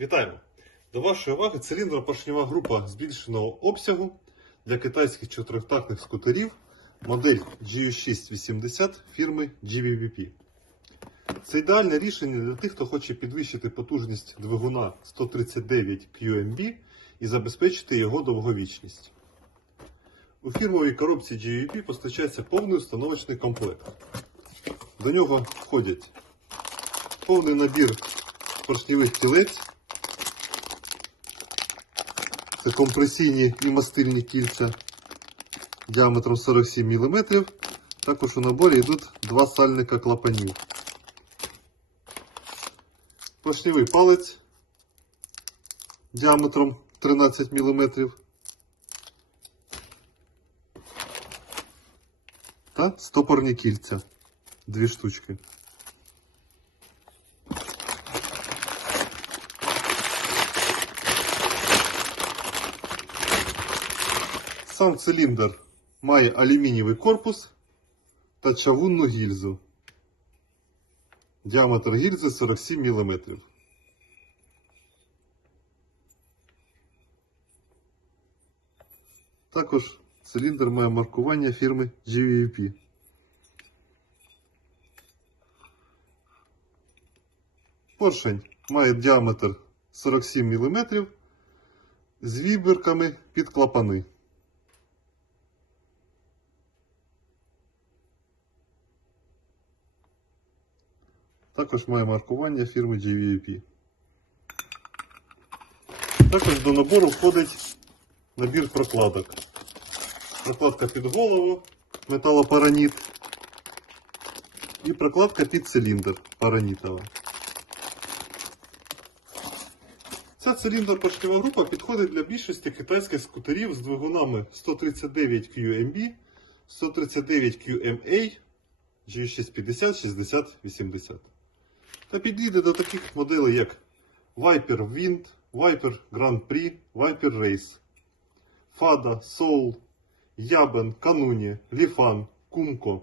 Вітаємо! До вашої уваги циліндропоршнева група збільшеного обсягу для китайських чотирьохтактних скутерів модель GU680 фірми GVBP. Це ідеальне рішення для тих, хто хоче підвищити потужність двигуна 139 QMB і забезпечити його довговічність. У фірмовій коробці GVP постачається повний установочний комплект. До нього входять повний набір поршневих кілець. Компресійні і мастильні кільця діаметром 47 мм. Також у наборі йдуть два сальника клапанів. Поршневий палець діаметром 13 мм. Та стопорні кільця. Дві штучки. Сам циліндр має алюмінієвий корпус та чавунну гільзу. Діаметр гільзи 47 мм. Також циліндр має маркування фірми GVP. Поршень має діаметр 47 мм з вібірками під клапани. Також має маркування фірми GVP. Також до набору входить набір прокладок. Прокладка під голову, металопараніт і прокладка під циліндр паранітова. Ця циліндр-поршнева група підходить для більшості китайських скутерів з двигунами 139 QMB, 139 QMA, G650, 60, 80. Та підійде до таких моделей, як Viper Wind, Viper Grand Prix, Viper Race, Fada, Soul, Yaben, Кануні, Lifan, Кумко,